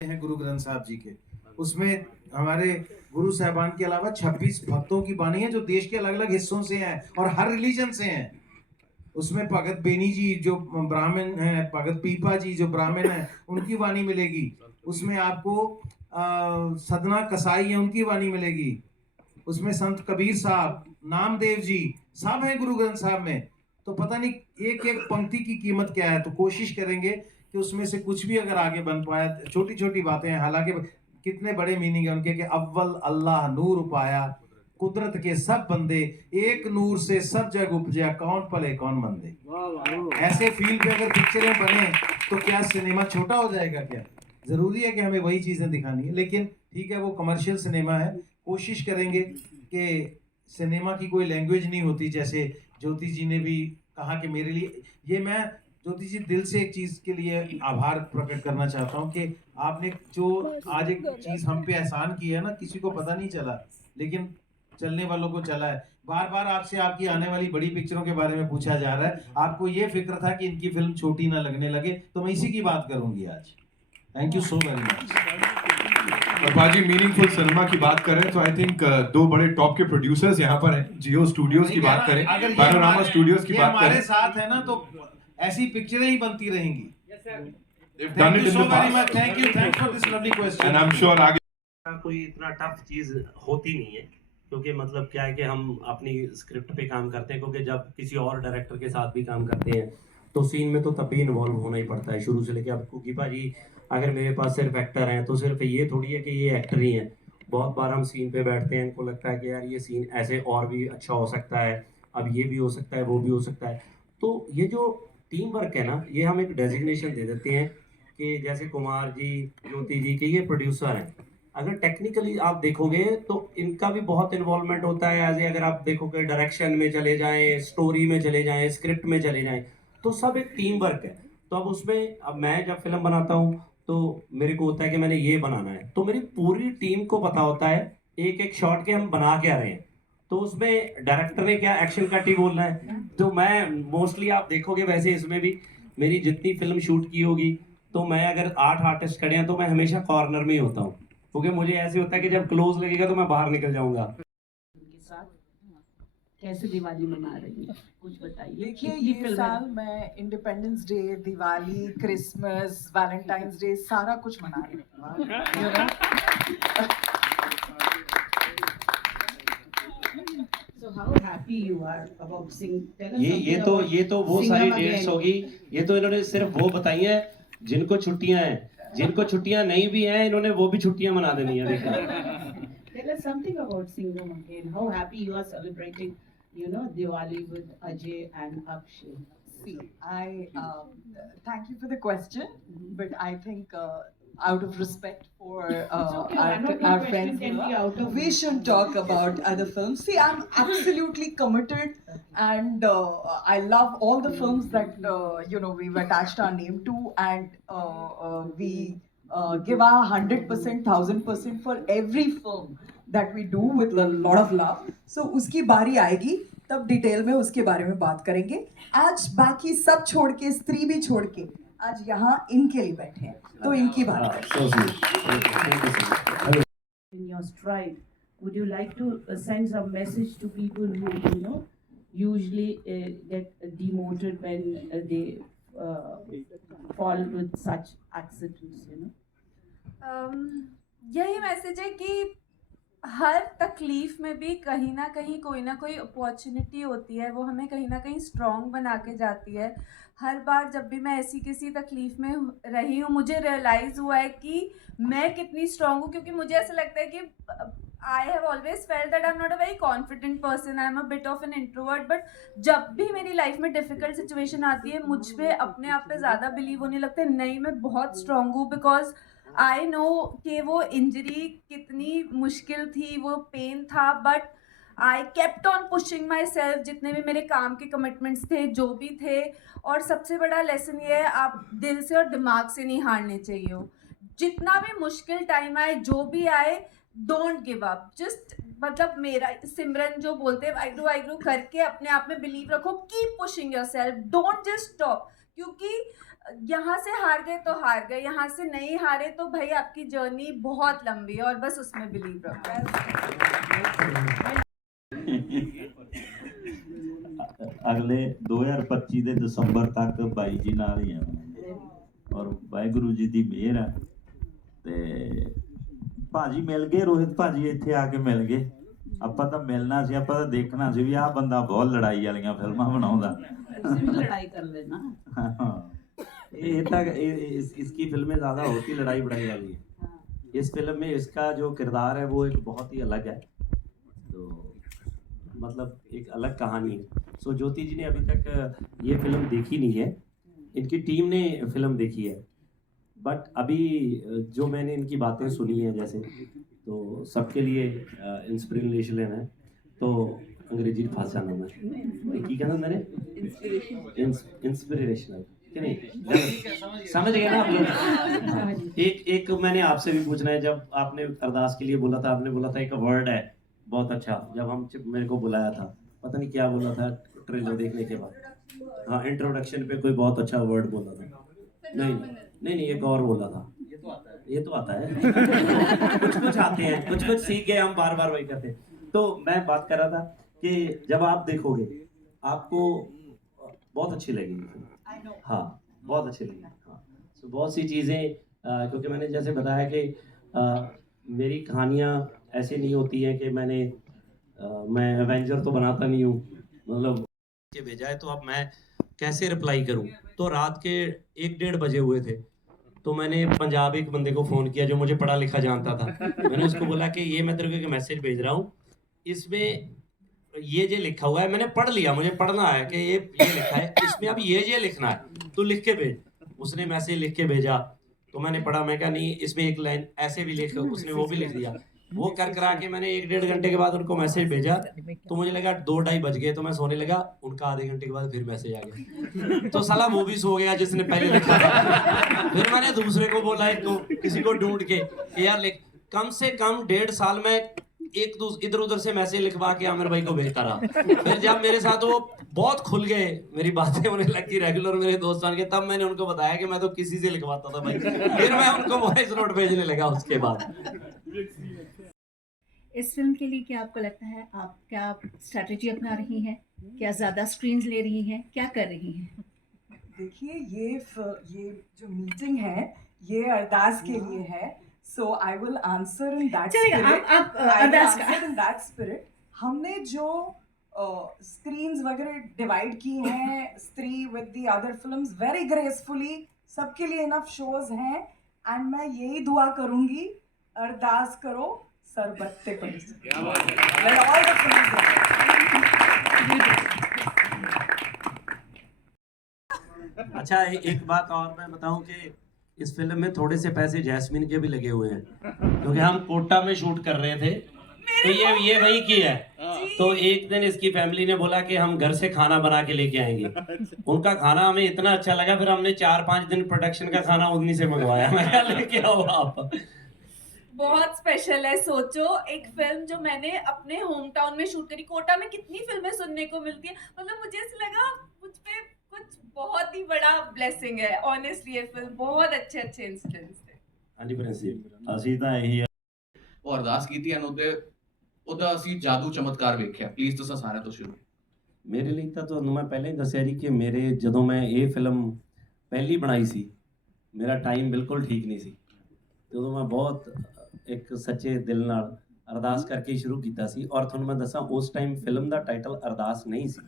हैं गुरु ग्रंथ साहब जी के। उसमें हमारे गुरु साहबान के अलावा 26 भक्तों की बानी है जो देश के अलग अलग हिस्सों से हैं और हर रिलीजन से हैं। उसमें भगत बेनी जी जो ब्राह्मण हैं, भगत पीपा जी जो ब्राह्मण हैं, उनकी वाणी मिलेगी। उसमें आपको सदना कसाई है, उनकी वाणी मिलेगी। उसमें संत कबीर साहब, नामदेव जी सब हैं गुरु ग्रंथ साहब में। तो पता नहीं एक एक पंक्ति की कीमत क्या है। तो कोशिश करेंगे कि उसमें से कुछ भी अगर आगे बन पाया। छोटी छोटी बातें हैं, हालांकि कितने बड़े मीनिंग है उनके कि अव्वल अल्लाह नूर पाया, कुदरत के सब बंदे, एक नूर से सब जग उपजा, कौन पले कौन मंदे। ऐसे फील पे अगर पिक्चरें बने तो क्या सिनेमा छोटा हो जाएगा? क्या जरूरी है कि हमें वही चीजें दिखानी है? लेकिन ठीक है, वो कमर्शियल सिनेमा है। कोशिश करेंगे कि सिनेमा की कोई लैंग्वेज नहीं होती। जैसे ज्योति जी ने भी कहा कि मेरे लिए ये, मैं ज्योति जी दिल से एक चीज के लिए आभार प्रकट करना चाहता हूँ कि आपने जो आज एक चीज हम पे एहसान की है ना, किसी को पता नहीं चला लेकिन चलने वालों को चला है। बार बार आपसे आपकी आने वाली बड़ी पिक्चरों के बारे में पूछा जा रहा है। आपको ये फिक्र था कि इनकी फिल्म छोटी ना लगने लगे, तो मैं इसी की बात करूंगी आज। Thank you so very much. और बाजी मीनिंगफुल सिनेमा की बात करें तो आई थिंक दो बड़े टॉप के प्रोड्यूसर्स यहाँ पर हैं। जियो स्टूडियोज की बात करें, पैनोरामा स्टूडियोज की बात हमारे करें, साथ है ना, तो ऐसी पिक्चरें ही बनती रहेंगी। they've done it in the past thank you, thanks for this lovely question. and I'm sure आगे कोई इतना टफ चीज होती नहीं है, क्योंकि मतलब क्या है कि हम अपनी स्क्रिप्ट पे काम करते हैं। क्योंकि जब किसी और डायरेक्टर के साथ भी काम करते हैं तो सीन में तो तब भी इन्वॉल्व होना ही पड़ता है शुरू से लेके। अब कुकी भाजी अगर मेरे पास सिर्फ एक्टर हैं तो सिर्फ ये थोड़ी है कि ये एक्टर ही हैं। बहुत बार हम सीन पे बैठते हैं, इनको लगता है कि यार ये सीन ऐसे और भी अच्छा हो सकता है, अब ये भी हो सकता है, वो भी हो सकता है। तो ये जो टीम वर्क है ना, ये हम एक डेजिग्नेशन दे देते हैं कि जैसे कुमार जी, ज्योति जी के ये प्रोड्यूसर हैं। अगर टेक्निकली आप देखोगे तो इनका भी बहुत इन्वॉल्वमेंट होता है। एज ए अगर आप देखोगे डायरेक्शन में चले जाएं, स्टोरी में चले जाएं, स्क्रिप्ट में चले जाएं, तो सब एक टीम वर्क है। तो अब उसमें अब मैं जब फिल्म बनाता हूँ तो मेरे को होता है कि मैंने ये बनाना है, तो मेरी पूरी टीम को पता होता है एक एक शॉट के हम बना क्या रहे हैं। तो उसमें डायरेक्टर ने क्या एक्शन कट ही बोलना है। तो मैं मोस्टली आप देखोगे वैसे इसमें भी मेरी जितनी फिल्म शूट की होगी, तो मैं अगर 8 आर्टिस्ट खड़े हैं तो मैं हमेशा कॉर्नर में ही होता हूँ, क्योंकि मुझे ऐसे होता है कि जब क्लोज लगेगा तो मैं बाहर निकल जाऊंगा। उनके साथ कैसे दिवाली मना रही है, कुछ बताइए। देखिए, ये साल मैं independence day, Diwali, Christmas, Valentine's day सारा कुछ मना रही हूँ। So how happy you are about sing? Tell us ये तो वो सारी डेट्स होगी। ये तो इन्होंने सिर्फ वो बताई हैं जिनको छुट्टियां हैं। जिनको छुट्टियां नहीं भी हैं इन्होंने वो भी छुट्टियां मना देनी है। देखो, Tell us something about Singham again. How happy you are celebrating, Diwali with Ajay and Akshay. See, I thank you for the question, but I think out of respect for our friends, we should talk about other films. See, I'm absolutely committed, and I love all the films that we've attached our name to, and we give our 100%, 1000% for every film that we do with a lot of love. So उसकी बारी आएगी तब detail में उसके बारे में बात करेंगे। आज बाकी सब छोड़ के, स्त्री भी छोड़ के, आज यहाँ इनके लिए बैठे हैं, तो इनकी बात करें। In your stride, would you like to send some message to people who usually get demoted when they fall with such accidents? यही मैसेज है कि हर तकलीफ में भी कहीं ना कहीं कोई ना कोई अपॉर्चुनिटी होती है, वो हमें कहीं ना कहीं स्ट्रॉन्ग बना के जाती है। हर बार जब भी मैं ऐसी किसी तकलीफ में रही हूँ, मुझे रियलाइज़ हुआ है कि मैं कितनी स्ट्रॉन्ग हूँ। क्योंकि मुझे ऐसा लगता है कि I have always felt that I am not a very confident person, I am a bit of an introvert. But जब भी मेरी लाइफ में डिफ़िकल्ट सिचुएशन आती है, मुझ पे अपने आप पे ज़्यादा बिलीव होने लगता है। नहीं, मैं बहुत स्ट्रॉन्ग हूँ, बिकॉज आई नो कि वो इंजरी कितनी मुश्किल थी, वो पेन था, but I kept on pushing my self. जितने भी मेरे काम के कमिटमेंट्स थे, जो भी थे। और सबसे बड़ा लेसन ये है, आप दिल से और दिमाग से नहीं हारने चाहिए हो। जितना भी मुश्किल टाइम आए, जो भी आए, डोंट गिव अप। जस्ट मतलब मेरा सिमरन जो बोलते हैं, आई ग्रो करके अपने आप में बिलीव रखो, keep pushing your self, don't just stop. क्योंकि यहाँ से हार गए तो हार गए, यहाँ से नहीं हारे तो भाई आपकी जर्नी बहुत लंबी है और बस उसमें बिलीव रखो। अगले 2025 ਦੇ ਦਸੰਬਰ ਤੱਕ ਬਾਈ ਜੀ ਨਾਲ ਹੀ ਆ ਔਰ ਵਾਹਿਗੁਰੂ ਜੀ ਦੀ ਮਿਹਰ ਆ ਤੇ ਭਾਜੀ ਮਿਲ ਗਏ, ਰੋਹਿਤ ਭਾਜੀ ਇੱਥੇ ਆ ਕੇ ਮਿਲ ਗਏ। ਆਪਾਂ ਤਾਂ ਮਿਲਣਾ ਸੀ, ਆਪਾਂ ਤਾਂ ਦੇਖਣਾ ਸੀ ਵੀ ਆਹ ਬੰਦਾ ਬਹੁਤ ਲੜਾਈ ਵਾਲੀਆਂ ਫਿਲਮਾਂ ਬਣਾਉਂਦਾ। लड़ाई कर लेना। ये तक इसकी फिल्में ज़्यादा होती लड़ाई बड़ाई वाली है। इस फिल्म में इसका जो किरदार है वो एक बहुत ही अलग है, तो मतलब एक अलग कहानी है। सो ज्योति जी ने अभी तक ये फिल्म देखी नहीं है, इनकी टीम ने फिल्म देखी है, बट अभी जो मैंने इनकी बातें सुनी हैं जैसे, तो सबके लिए इंस्पिरेशनल है। तो अंग्रेजी भाषा जाना मैं की कहना मैंने इंस्पिरेशनल कि नहीं, समझ गए ना आप लोग। एक मैंने आपसे भी पूछना है, जब आपने अरदास के लिए बोला था, आपने बोला था एक वर्ड है बहुत अच्छा, जब हम मेरे को बुलाया था, पता नहीं क्या बोला था ट्रेलर देखने के बाद, हाँ इंट्रोडक्शन पे कोई बहुत अच्छा वर्ड बोला था, नहीं एक और बोला था, ये तो आता है कुछ आते हैं, कुछ सीख गए हम, बार बार वही करते हैं। तो मैं बात कर रहा था कि जब आप देखोगे आपको बहुत अच्छी लगेगी, हाँ बहुत अच्छी लगेगी, हाँ। तो बहुत सी चीज़ें क्योंकि मैंने जैसे बताया कि मेरी कहानियाँ ऐसे नहीं होती हैं कि मैं एवेंजर तो बनाता नहीं हूँ, मतलब के भेजा है तो अब मैं कैसे रिप्लाई करूँ। तो रात के 1-1:30 बजे हुए थे, तो मैंने पंजाब एक बंदे को फ़ोन किया जो मुझे पढ़ा लिखा जानता था। मैंने उसको बोला कि ये मैं तेरे को एक मैसेज भेज रहा हूँ, इसमें ये लिखा हुआ है, मैंने पढ़ लिया, मुझे पढ़ना है कि ये लिखा है, इसमें अब ये लिखना है, तो लिख के भेज। उसने मैसेज लिख के भेजा, तो मैंने पढ़ा, मैं कहा नहीं इसमें एक लाइन ऐसे भी लिख, उसने वो भी लिख दिया। वो करा के मैंने 1-1:30 घंटे के बाद उनको मैसेज भेजा, तो मुझे लगा 2-2:30 बज गए, तो मैं सोने लगा। उनका आधे घंटे के बाद फिर मैसेज आ गया, तो साला वो भी सो गया जिसने पहले लिखा था। फिर मैंने दूसरे को बोला, किसी को ढूंढ के यार लिख, कम से कम 1.5 साल में इधर उधर से मैसेज लिखवा के आमिर भाई को भेजता रहा। फिर जब मेरे साथ वो बहुत खुल गए, मेरी बातें होने लगी रेगुलर, मेरे दोस्त बन गए, तब मैंने उनको बताया कि मैं तो किसी से लिखवाता था भाई। फिर मैं उनको वॉइस नोट भेजने लगा उसके बाद। इस फिल्म के लिए क्या आपको लगता है, आप क्या स्ट्रैटेजी अपना रही हैं, क्या ज़्यादा स्क्रीन्स ले रही हैं, क्या कर रही हैं? देखिए ये जो मीटिंग है ये अरदास के लिए है, so I will answer in that spirit. आप अरदास का in that spirit. हमने जो स्क्रीन्स वगैरह डिवाइड की हैं स्त्री with the other films very gracefully, सबके लिए इनफ शोज हैं, एंड मैं यही दुआ करूंगी, अरदास करो सरबत्ते पर। अच्छा एक बात और मैं बताऊं कि इस फिल्म में थोड़े से पैसे जैस्मिन के भी लगे हुए हैं, क्योंकि हम कोटा में शूट कर रहे थे, तो ये वही की है। तो एक दिन इसकी फैमिली ने बोला कि हम घर से खाना बना के लेके आएंगे। उनका खाना हमें इतना अच्छा लगा, फिर हमने 4-5 दिन प्रोडक्शन का खाना उन्हीं से मंगवाया। मैं क्या लेके आओ आप। बहुत स्पेशल है। सोचो एक फिल्म जो मैंने अपने होम टाउन में शूट करी, कोटा में कितनी फिल्में सुनने को मिलती है, मतलब मुझे ऐसा लगा मुझ पे कुछ बहुत ही बड़ा ब्लेसिंग है। ऑनेस्टली ये फिल्म बहुत अच्छे इंसिडेंट्स थे। हाँ जी प्रिंसिपल, ਅਸੀਂ ਤਾਂ ਇਹੀ ਉਹ ਅਰਦਾਸ ਕੀਤੀ ਹਨ ਉਹਦਾ ਅਸੀਂ ਜਾਦੂ ਚਮਤਕਾਰ ਵੇਖਿਆ। ਪਲੀਜ਼ ਤੁਸੀਂ ਸਾਰਿਆਂ ਤੋਂ ਸ਼ੁਰੂ। ਮੇਰੇ ਲਈ ਤਾਂ ਤੁਹਾਨੂੰ ਮੈਂ ਪਹਿਲਾਂ ਹੀ ਦੱਸਿਆ ਜੀ ਕਿ ਮੇਰੇ ਜਦੋਂ ਮੈਂ ਇਹ ਫਿਲਮ ਪਹਿਲੀ ਬਣਾਈ ਸੀ, ਮੇਰਾ ਟਾਈਮ ਬਿਲਕੁਲ ਠੀਕ ਨਹੀਂ ਸੀ। ਜਦੋਂ ਮੈਂ ਬਹੁਤ ਇੱਕ ਸੱਚੇ ਦਿਲ ਨਾਲ ਅਰਦਾਸ ਕਰਕੇ ਹੀ ਸ਼ੁਰੂ ਕੀਤਾ ਸੀ। ਔਰ ਤੁਹਾਨੂੰ ਮੈਂ ਦੱਸਾਂ ਉਸ ਟਾਈਮ ਫਿਲਮ ਦਾ ਟਾਈਟਲ ਅਰਦਾਸ नहीं ਸੀ।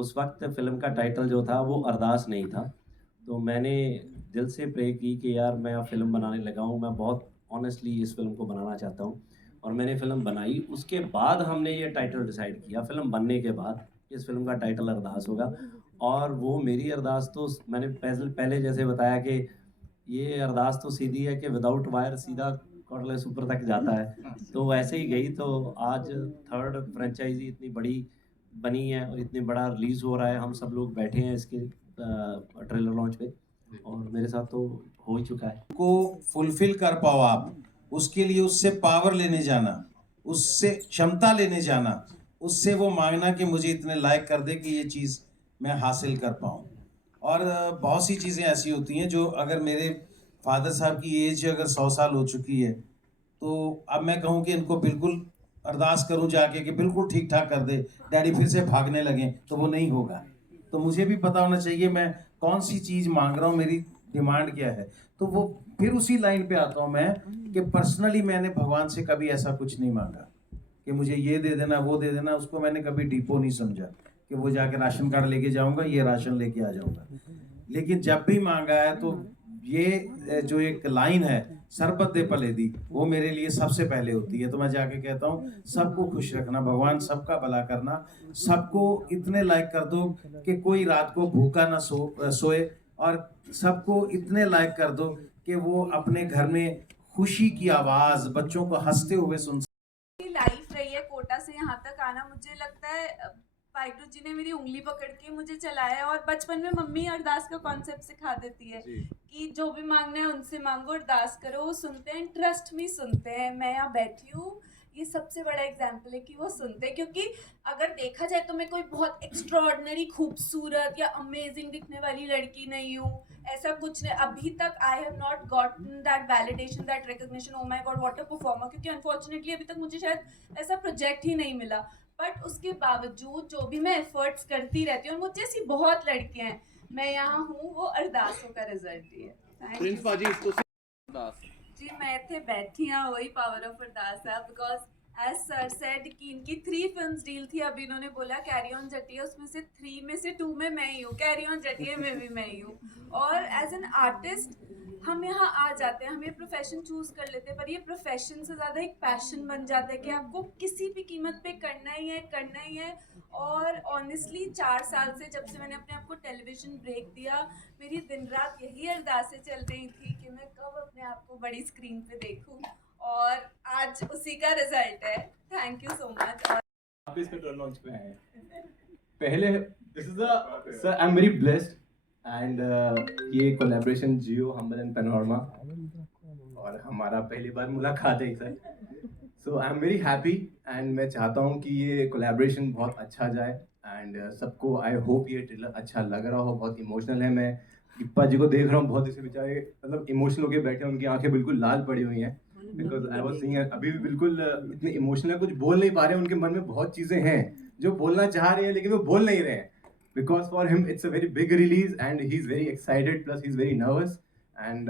उस वक्त फिल्म का टाइटल जो था वो अरदास नहीं था। तो मैंने दिल से प्रे की कि यार मैं अब फिल्म बनाने लगा हूँ, मैं बहुत ऑनेस्टली इस फिल्म को बनाना चाहता हूँ, और मैंने फिल्म बनाई। उसके बाद हमने ये टाइटल डिसाइड किया, फिल्म बनने के बाद इस फिल्म का टाइटल अरदास होगा। और वो मेरी अरदास तो मैंने पहले जैसे बताया कि ये अरदास तो सीधी है कि विदाउट वायर सीधा कॉर्डलेस ऊपर तक जाता है, तो वैसे ही गई। तो आज 3rd फ्रेंचाइजी इतनी बड़ी बनी है और इतनी बड़ा रिलीज़ हो रहा है, हम सब लोग बैठे हैं इसके ट्रेलर लॉन्च पे, और मेरे साथ तो हो ही चुका है। को फुलफिल कर पाओ आप, उसके लिए उससे पावर लेने जाना, उससे क्षमता लेने जाना, उससे वो मांगना कि मुझे इतने लायक कर दे कि ये चीज़ मैं हासिल कर पाऊँ। और बहुत सी चीज़ें ऐसी होती हैं जो अगर मेरे फादर साहब की एज अगर 100 साल हो चुकी है तो अब मैं कहूँ कि इनको बिल्कुल अरदास करूँ जाके कि बिल्कुल ठीक ठाक कर दे, डैडी फिर से भागने लगें, तो वो नहीं होगा। तो मुझे भी पता होना चाहिए मैं कौन सी चीज़ मांग रहा हूँ, मेरी डिमांड क्या है। तो वो फिर उसी लाइन पे आता हूँ मैं कि पर्सनली मैंने भगवान से कभी ऐसा कुछ नहीं मांगा कि मुझे ये दे देना वो दे देना। उसको मैंने कभी डिपो नहीं समझा कि वो जाके राशन कार्ड लेके जाऊंगा, ये राशन लेके आ जाऊंगा। लेकिन जब भी मांगा है तो ये जो एक लाइन है सरबत दे पले दी, वो मेरे लिए सबसे पहले होती है। तो मैं जाके कहता हूँ सबको खुश रखना भगवान, सबका भला करना, सबको इतने लायक कर दो कि कोई रात को भूखा ना सोए, और सबको इतने लायक कर दो कि वो अपने घर में खुशी की आवाज बच्चों को हंसते हुए सुन। लाइफ रही है कोटा से यहाँ तक आना, मुझे लगता है वाहिगुरु जी ने मेरी उंगली पकड़ के मुझे चलाया है। और बचपन में मम्मी अरदास का कॉन्सेप्ट सिखा देती है कि जो भी मांगना है उनसे मांगो, अरदास करो, वो सुनते हैं, ट्रस्ट में सुनते हैं। मैं यहाँ बैठी हूँ, ये सबसे बड़ा एग्जाम्पल है कि वो सुनते हैं। क्योंकि अगर देखा जाए तो मैं कोई बहुत एक्स्ट्रॉर्डनरी खूबसूरत या अमेजिंग दिखने वाली लड़की नहीं हूँ, ऐसा कुछ नहीं। अभी तक I have not gotten that validation, that recognition, oh my God what a performer, क्योंकि अनफॉर्चुनेटली अभी तक मुझे शायद ऐसा प्रोजेक्ट ही नहीं मिला। बट उसके बावजूद जो भी मैं एफर्ट्स करती रहती हूँ, और मुझे ऐसी बहुत लड़कियाँ हैं, मैं यहाँ हूँ, वो अरदासों का रिजल्ट ही है। प्रिंस पाजी इसको जी मैं इतने बैठी हाँ, वही पावर ऑफ अरदास है। बिकॉज एज सर सेड कि इनकी 3 फिल्म्स डील थी, अभी इन्होंने बोला कैरी ऑन जटिया, उसमें से 3 में से 2 में मैं ही हूँ, कैरी ऑन जटिया में भी मैं ही हूँ। और एज एन आर्टिस्ट हम यहाँ आ जाते हैं, हम ये प्रोफेशन चूज़ कर लेते हैं, पर ये प्रोफेशन से ज़्यादा एक पैशन बन जाता है कि आपको किसी भी कीमत पे करना ही है, करना ही है। और ऑनेस्टली 4 साल से जब से मैंने अपने आप को टेलीविज़न ब्रेक दिया, मेरी दिन रात यही अरदासें चल रही थी कि मैं कब अपने आप को बड़ी स्क्रीन पे देखूं, और आज उसी का रिजल्ट है। Thank you so much. आप इस पे टर्न लॉन्च पे आए हैं पहले, this is the sir, I am very blessed and ये collaboration Jio Humble and Panorama और हमारा पहली बार मुलाकात है sir. So I am very happy and मैं चाहता हूँ कि ये कोलैबोरेशन बहुत अच्छा जाए एंड सबको आई होप ये ट्रेलर अच्छा लग रहा हो। बहुत इमोशनल है, मैं गिप्पा जी को देख रहा हूँ, बहुत ऐसे बेचारे मतलब इमोशनल होकर बैठे हैं, उनकी आंखें बिल्कुल लाल पड़ी हुई हैं बिकॉज आई वाज सीइंग, अभी भी बिल्कुल इतने इमोशनल है, कुछ बोल नहीं पा रहे हैं, उनके मन में बहुत चीज़ें हैं जो बोलना चाह रहे हैं लेकिन वो बोल नहीं रहे हैं। Because for him it's a very big release and he's very excited plus he's very nervous and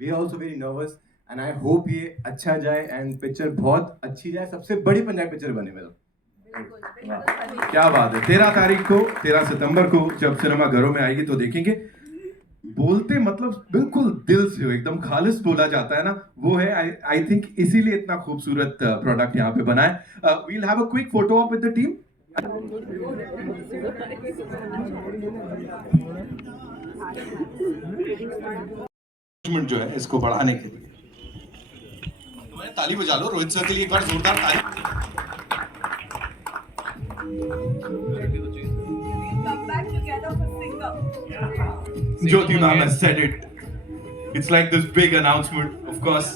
we are also very nervous and I hope ये अच्छा जाए and पिक्चर बहुत अच्छी जाए, सबसे बड़ी पंजाबी पिक्चर बने मेरा। क्या बात है। 13 सितंबर को जब सिनेमा घरों में आएगी तो देखेंगे। बोलते मतलब बिल्कुल दिल से हो, एकदम खालिस बोला जाता है ना, वो है। आई थिंक इसीलिए इतना खूबसूरत प्रोडक्ट यहाँ पे बना है। We'll have a quick photo op with the team. जो है इसको बढ़ाने के लिए तुम्हें ताली बजा लो रोहित सर के लिए एक बार जोरदार ताली। Jyoti ma'am has said it. It's like this big announcement, of course.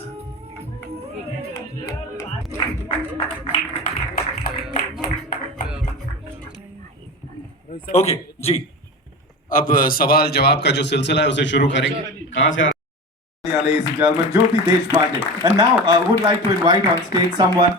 Okay जी, अब सवाल जवाब का जो सिलसिला है उसे शुरू करेंगे। कहां से Ladies and gentlemen, Jyoti Deshpande. And now I would like to invite on stage someone